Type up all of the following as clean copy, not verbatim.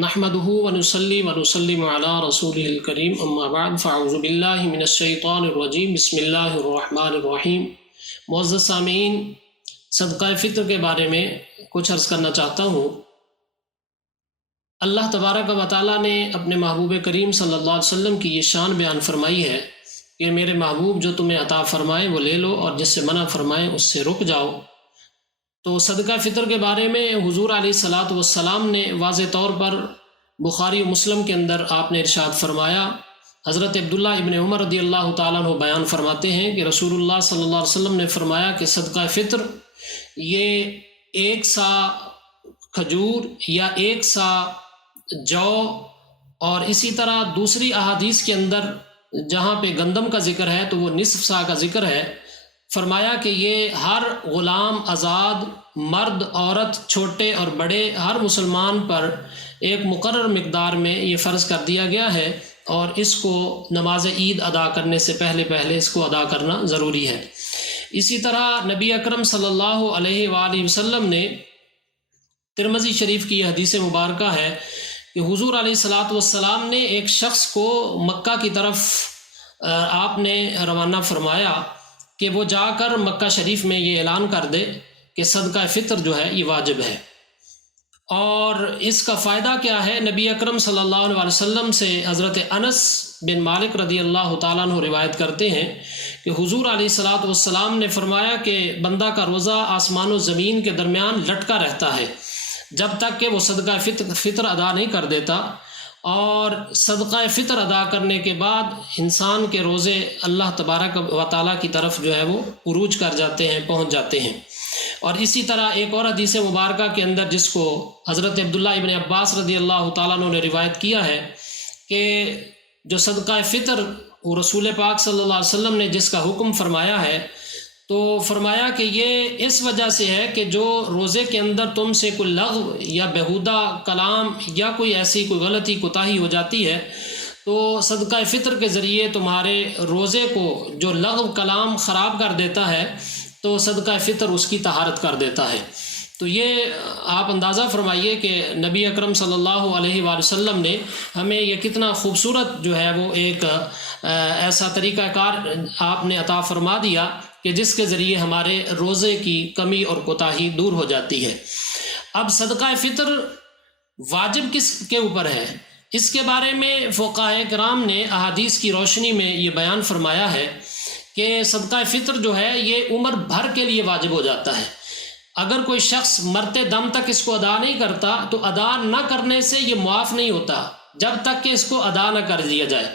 نحمده ونصلي ونسلم على رسوله الكريم اما بعد فاعوذ باللہ من الشیطان الرجیم بسم اللہ الرحمن الرحیم۔ معزز سامعین، صدقہ فطر کے بارے میں کچھ عرض کرنا چاہتا ہوں۔ اللہ تبارک و تعالیٰ نے اپنے محبوب کریم صلی اللہ علیہ وسلم کی یہ شان بیان فرمائی ہے کہ میرے محبوب جو تمہیں عطا فرمائے وہ لے لو اور جس سے منع فرمائے اس سے رک جاؤ۔ تو صدقہ فطر کے بارے میں حضور علیہ الصلاۃ والسلام نے واضح طور پر بخاری و مسلم کے اندر آپ نے ارشاد فرمایا۔ حضرت عبداللہ ابن عمر رضی اللہ تعالیٰ عنہ بیان فرماتے ہیں کہ رسول اللہ صلی اللہ علیہ وسلم نے فرمایا کہ صدقہ فطر یہ 1 سا کھجور یا 1 سا جو، اور اسی طرح دوسری احادیث کے اندر جہاں پہ گندم کا ذکر ہے تو وہ نصف سا کا ذکر ہے۔ فرمایا کہ یہ ہر غلام، آزاد، مرد، عورت، چھوٹے اور بڑے، ہر مسلمان پر ایک مقرر مقدار میں یہ فرض کر دیا گیا ہے، اور اس کو نماز عید ادا کرنے سے پہلے اس کو ادا کرنا ضروری ہے۔ اسی طرح نبی اکرم صلی اللہ علیہ وآلہ وسلم نے، ترمذی شریف کی یہ حدیث مبارکہ ہے کہ حضور علیہ الصلاۃ والسلام نے ایک شخص کو مکہ کی طرف آپ نے روانہ فرمایا کہ وہ جا کر مکہ شریف میں یہ اعلان کر دے کہ صدقہ فطر جو ہے یہ واجب ہے۔ اور اس کا فائدہ کیا ہے؟ نبی اکرم صلی اللہ علیہ وسلم سے حضرت انس بن مالک رضی اللہ تعالیٰ عنہ روایت کرتے ہیں کہ حضور علیہ الصلاۃ والسلام نے فرمایا کہ بندہ کا روزہ آسمان و زمین کے درمیان لٹکا رہتا ہے جب تک کہ وہ صدقہ فطر ادا نہیں کر دیتا، اور صدقہ فطر ادا کرنے کے بعد انسان کے روزے اللہ تبارک و تعالیٰ کی طرف جو ہے وہ عروج کر جاتے ہیں، پہنچ جاتے ہیں۔ اور اسی طرح ایک اور حدیث مبارکہ کے اندر جس کو حضرت عبداللہ ابن عباس رضی اللہ تعالیٰ عنہ نے روایت کیا ہے کہ جو صدقہ فطر رسول پاک صلی اللہ علیہ وسلم نے جس کا حکم فرمایا ہے، تو فرمایا کہ یہ اس وجہ سے ہے کہ جو روزے کے اندر تم سے کوئی لغو یا بیہودہ کلام یا کوئی ایسی کوئی غلطی کوتاہی ہو جاتی ہے، تو صدقہ فطر کے ذریعے تمہارے روزے کو جو لغو کلام خراب کر دیتا ہے تو صدقہ فطر اس کی طہارت کر دیتا ہے۔ تو یہ آپ اندازہ فرمائیے کہ نبی اکرم صلی اللہ علیہ وآلہ وسلم نے ہمیں یہ کتنا خوبصورت جو ہے وہ ایک ایسا طریقہ کار آپ نے عطا فرما دیا کہ جس کے ذریعے ہمارے روزے کی کمی اور کوتاہی دور ہو جاتی ہے۔ اب صدقہ فطر واجب کس کے اوپر ہے؟ اس کے بارے میں فقہاء کرام نے احادیث کی روشنی میں یہ بیان فرمایا ہے کہ صدقہ فطر جو ہے یہ عمر بھر کے لیے واجب ہو جاتا ہے۔ اگر کوئی شخص مرتے دم تک اس کو ادا نہیں کرتا تو ادا نہ کرنے سے یہ معاف نہیں ہوتا جب تک کہ اس کو ادا نہ کر دیا جائے،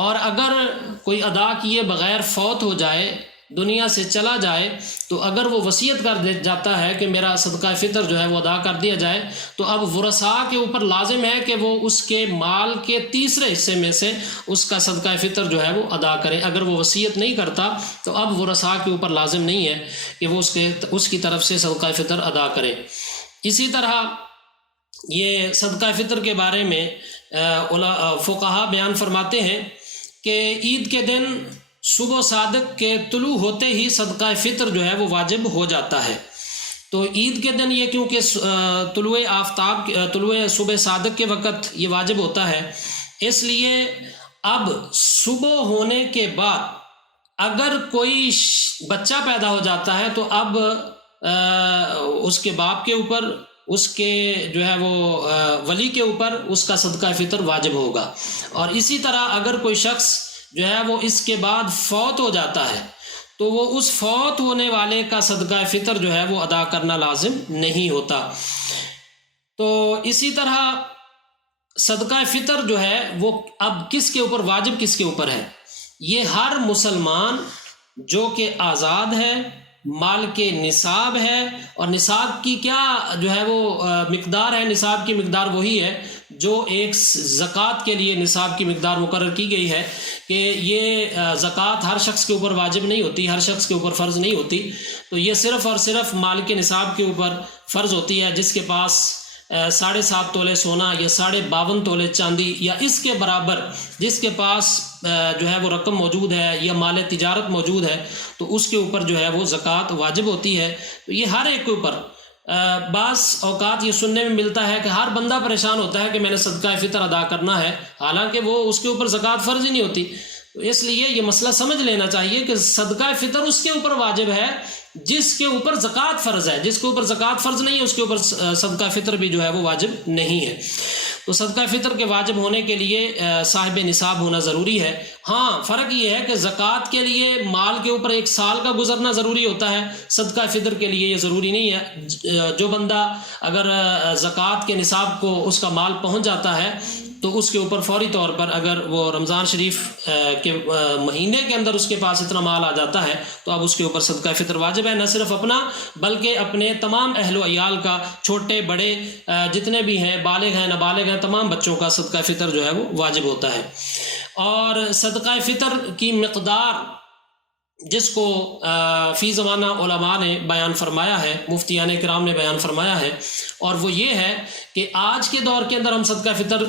اور اگر کوئی ادا کیے بغیر فوت ہو جائے، دنیا سے چلا جائے، تو اگر وہ وصیت کر جاتا ہے کہ میرا صدقہ فطر جو ہے وہ ادا کر دیا جائے، تو اب ورثاء کے اوپر لازم ہے کہ وہ اس کے مال کے تیسرے حصے میں سے اس کا صدقہ فطر جو ہے وہ ادا کرے۔ اگر وہ وصیت نہیں کرتا تو اب ورثاء کے اوپر لازم نہیں ہے کہ وہ اس کی طرف سے صدقہ فطر ادا کرے۔ اسی طرح یہ صدقہ فطر کے بارے میں فقہا بیان فرماتے ہیں کہ عید کے دن صبح صادق کے طلوع ہوتے ہی صدقہ فطر جو ہے وہ واجب ہو جاتا ہے۔ تو عید کے دن یہ کیونکہ طلوع صبح صادق کے وقت یہ واجب ہوتا ہے، اس لیے اب صبح ہونے کے بعد اگر کوئی بچہ پیدا ہو جاتا ہے تو اب اس کے باپ کے اوپر، اس کے جو ہے وہ ولی کے اوپر اس کا صدقہ فطر واجب ہوگا۔ اور اسی طرح اگر کوئی شخص جو ہے وہ اس کے بعد فوت ہو جاتا ہے تو وہ اس فوت ہونے والے کا صدقہ فطر جو ہے وہ ادا کرنا لازم نہیں ہوتا۔ تو اسی طرح صدقہ فطر جو ہے وہ اب کس کے اوپر واجب، کس کے اوپر ہے؟ یہ ہر مسلمان جو کہ آزاد ہے، مال کے نصاب ہے، اور نصاب کی کیا جو ہے وہ مقدار ہے؟ نصاب کی مقدار وہی ہے جو ایک زکوٰۃ کے لیے نصاب کی مقدار مقرر کی گئی ہے کہ یہ زکوٰۃ ہر شخص کے اوپر واجب نہیں ہوتی، ہر شخص کے اوپر فرض نہیں ہوتی، تو یہ صرف اور صرف مال کے نصاب کے اوپر فرض ہوتی ہے۔ جس کے پاس 7.5 تولے سونا یا 52.5 تولے چاندی یا اس کے برابر جس کے پاس جو ہے وہ رقم موجود ہے یا مال تجارت موجود ہے، تو اس کے اوپر جو ہے وہ زکوٰۃ واجب ہوتی ہے۔ تو یہ ہر ایک کے اوپر بعض اوقات یہ سننے میں ملتا ہے کہ ہر بندہ پریشان ہوتا ہے کہ میں نے صدقہ فطر ادا کرنا ہے، حالانکہ وہ اس کے اوپر زکوٰۃ فرض ہی نہیں ہوتی۔ تو اس لیے یہ مسئلہ سمجھ لینا چاہیے کہ صدقہ فطر اس کے اوپر واجب ہے جس کے اوپر زکوٰۃ فرض ہے، جس کے اوپر زکوٰۃ فرض نہیں ہے اس کے اوپر صدقہ فطر بھی جو ہے وہ واجب نہیں ہے۔ تو صدقہ فطر کے واجب ہونے کے لیے صاحب نصاب ہونا ضروری ہے۔ ہاں، فرق یہ ہے کہ زکوٰۃ کے لیے مال کے اوپر 1 سال کا گزرنا ضروری ہوتا ہے، صدقہ فطر کے لیے یہ ضروری نہیں ہے۔ جو بندہ اگر زکوٰۃ کے نصاب کو اس کا مال پہنچ جاتا ہے تو اس کے اوپر فوری طور پر اگر وہ رمضان شریف کے مہینے کے اندر اس کے پاس اتنا مال آ جاتا ہے تو اب اس کے اوپر صدقہ فطر واجب ہے، نہ صرف اپنا بلکہ اپنے تمام اہل و عیال کا، چھوٹے بڑے جتنے بھی ہیں، بالغ ہیں نابالغ ہیں، تمام بچوں کا صدقہ فطر جو ہے وہ واجب ہوتا ہے۔ اور صدقہ فطر کی مقدار جس کو فی زمانہ علماء نے بیان فرمایا ہے، مفتیان کرام نے بیان فرمایا ہے، اور وہ یہ ہے کہ آج کے دور کے اندر ہم صدقہ فطر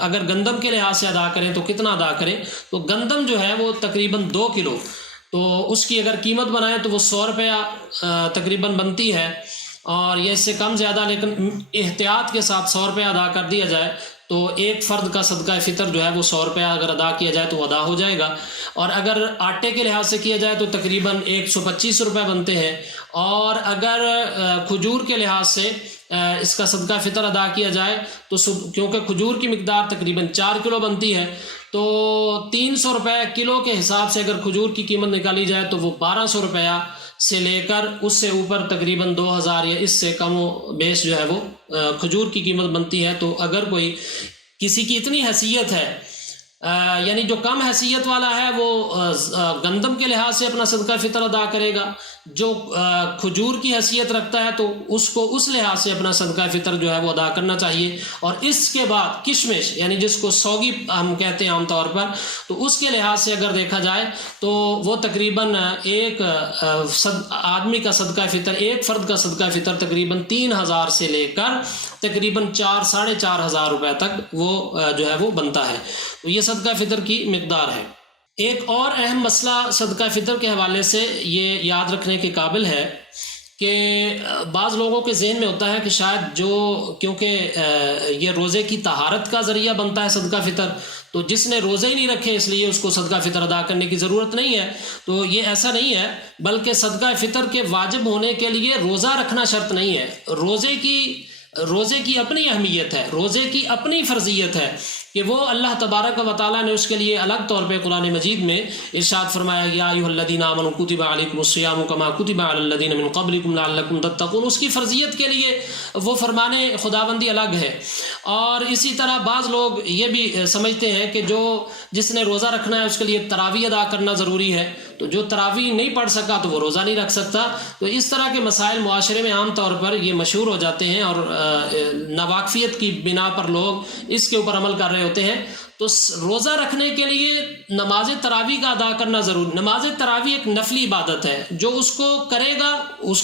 اگر گندم کے لحاظ سے ادا کریں تو کتنا ادا کریں؟ تو گندم جو ہے وہ تقریباً 2 کلو، تو اس کی اگر قیمت بنائیں تو وہ 100 روپیہ تقریباً بنتی ہے، اور یہ اس سے کم زیادہ، لیکن احتیاط کے ساتھ 100 روپیہ ادا کر دیا جائے تو ایک فرد کا صدقہ فطر جو ہے وہ 100 روپیہ اگر ادا کیا جائے تو وہ ادا ہو جائے گا۔ اور اگر آٹے کے لحاظ سے کیا جائے تو تقریباً 125 روپے بنتے ہیں، اور اگر کھجور کے لحاظ سے اس کا صدقہ فطر ادا کیا جائے تو کیونکہ کھجور کی مقدار تقریباً 4 کلو بنتی ہے تو 300 روپے کلو کے حساب سے اگر کھجور کی قیمت نکالی جائے تو وہ 1200 روپیہ سے لے کر اس سے اوپر تقریباً 2000 یا اس سے کم و بیش جو ہے وہ کھجور کی قیمت بنتی ہے۔ تو اگر کوئی کسی کی اتنی حیثیت ہے، یعنی جو کم حیثیت والا ہے وہ گندم کے لحاظ سے اپنا صدقہ فطر ادا کرے گا، جو کھجور کی حیثیت رکھتا ہے تو اس کو اس لحاظ سے اپنا صدقہ فطر جو ہے وہ ادا کرنا چاہیے۔ اور اس کے بعد کشمش، یعنی جس کو سوگی ہم کہتے ہیں عام طور پر، تو اس کے لحاظ سے اگر دیکھا جائے تو وہ تقریباً ایک آدمی کا صدقہ فطر، ایک فرد کا صدقہ فطر تقریباً 3000 سے لے کر تقریباً 4,500 روپے تک وہ جو ہے وہ بنتا ہے۔ تو یہ صدقہ فطر کی مقدار ہے۔ ایک اور اہم مسئلہ صدقہ فطر کے حوالے سے یہ یاد رکھنے کے قابل ہے کہ بعض لوگوں کے ذہن میں ہوتا ہے کہ شاید کیونکہ یہ روزے کی طہارت کا ذریعہ بنتا ہے صدقہ فطر، تو جس نے روزے ہی نہیں رکھے اس لیے اس کو صدقہ فطر ادا کرنے کی ضرورت نہیں ہے۔ تو یہ ایسا نہیں ہے، بلکہ صدقہ فطر کے واجب ہونے کے لیے روزہ رکھنا شرط نہیں ہے۔ روزے کی اپنی اہمیت ہے، روزے کی اپنی فرضیت ہے کہ وہ اللہ تبارک و تعالیٰ نے اس کے لیے الگ طور پہ قرآن مجید میں ارشاد فرمایا، یا ایھا الذین آمنوا کتب علیکم الصیام کما کتب علی الذین من قبلکم لعلکم تتقون، اس کی فرضیت کے لیے وہ فرمان خداوندی الگ ہے۔ اور اسی طرح بعض لوگ یہ بھی سمجھتے ہیں کہ جس نے روزہ رکھنا ہے اس کے لیے تراویح ادا کرنا ضروری ہے، تو جو تراویح نہیں پڑھ سکا تو وہ روزہ نہیں رکھ سکتا۔ تو اس طرح کے مسائل معاشرے میں عام طور پر یہ مشہور ہو جاتے ہیں، اور ناواقفیت کی بنا پر لوگ اس کے اوپر عمل کر رہے ہوتے ہیں۔ تو روزہ رکھنے کے لیے نماز تراویح کا ادا کرنا ضروری۔ نماز تراویح ایک نفلی عبادت ہے، جو اس کو کرے گا اس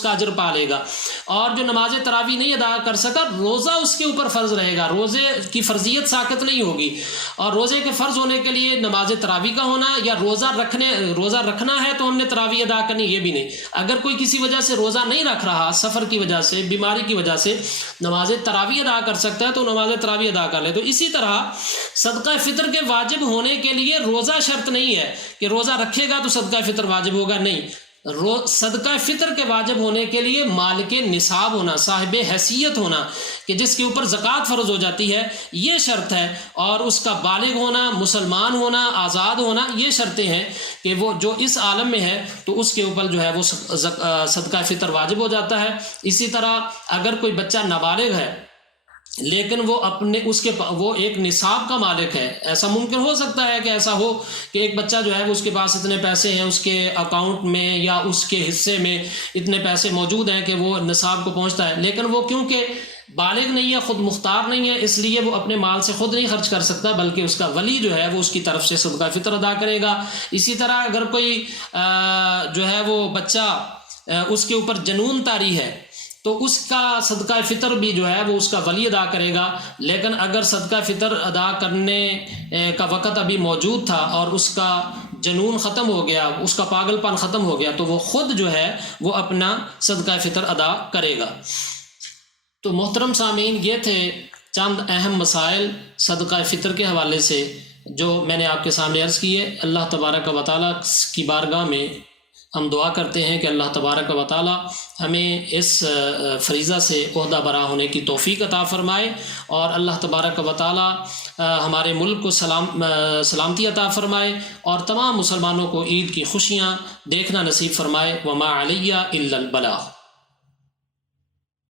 کا اجر پا لے گا، اور جو نماز تراویح نہیں ادا کر سکا روزہ اس کے اوپر فرض رہے گا، روزے کی فرضیت ساقط نہیں ہوگی۔ اور روزے کے فرض ہونے کے لیے نماز تراویح کا ہونا یا روزہ رکھنا ہے تو ہم نے تراویح ادا کرنی، یہ بھی نہیں۔ اگر کوئی کسی وجہ سے روزہ نہیں رکھ رہا، سفر کی وجہ سے، بیماری کی وجہ سے، نماز تراویح ادا کر سکتا ہے تو نماز تراویح ادا کر لے۔ تو اسی طرح صدقہ فطر کے واجب ہونے کے لیے روزہ شرط نہیں ہے کہ روزہ رکھے گا تو صدقہ فطر واجب ہوگا، نہیں۔ صدقہ فطر کے واجب ہونے کے لیے مالک نصاب ہونا، صاحب حیثیت ہونا کہ جس کے اوپر زکوٰۃ فرض ہو جاتی ہے، یہ شرط ہے، اور اس کا بالغ ہونا، مسلمان ہونا، آزاد ہونا، یہ شرطیں ہیں کہ وہ جو اس عالم میں ہے تو اس کے اوپر جو ہے وہ صدقہ فطر واجب ہو جاتا ہے۔ اسی طرح اگر کوئی بچہ نابالغ ہے لیکن وہ ایک نصاب کا مالک ہے، ایسا ممکن ہو سکتا ہے کہ ایسا ہو کہ ایک بچہ جو ہے وہ اس کے پاس اتنے پیسے ہیں، اس کے اکاؤنٹ میں یا اس کے حصے میں اتنے پیسے موجود ہیں کہ وہ نصاب کو پہنچتا ہے، لیکن وہ کیونکہ بالغ نہیں ہے، خود مختار نہیں ہے، اس لیے وہ اپنے مال سے خود نہیں خرچ کر سکتا، بلکہ اس کا ولی جو ہے وہ اس کی طرف سے صدقہ فطر ادا کرے گا۔ اسی طرح اگر کوئی جو ہے وہ بچہ اس کے اوپر جنون طاری ہے تو اس کا صدقہ فطر بھی جو ہے وہ اس کا ولی ادا کرے گا، لیکن اگر صدقہ فطر ادا کرنے کا وقت ابھی موجود تھا اور اس کا جنون ختم ہو گیا، اس کا پاگل پن ختم ہو گیا، تو وہ خود جو ہے وہ اپنا صدقہ فطر ادا کرے گا۔ تو محترم سامعین، یہ تھے چند اہم مسائل صدقہ فطر کے حوالے سے جو میں نے آپ کے سامنے عرض کیے۔ اللہ تبارک و تعالیٰ کی بارگاہ میں ہم دعا کرتے ہیں کہ اللہ تبارک و تعالیٰ ہمیں اس فریضہ سے عہدہ برا ہونے کی توفیق عطا فرمائے، اور اللہ تبارک و تعالیٰ ہمارے ملک کو سلامتی عطا فرمائے، اور تمام مسلمانوں کو عید کی خوشیاں دیکھنا نصیب فرمائے۔ وما علیہ الا البلاغ۔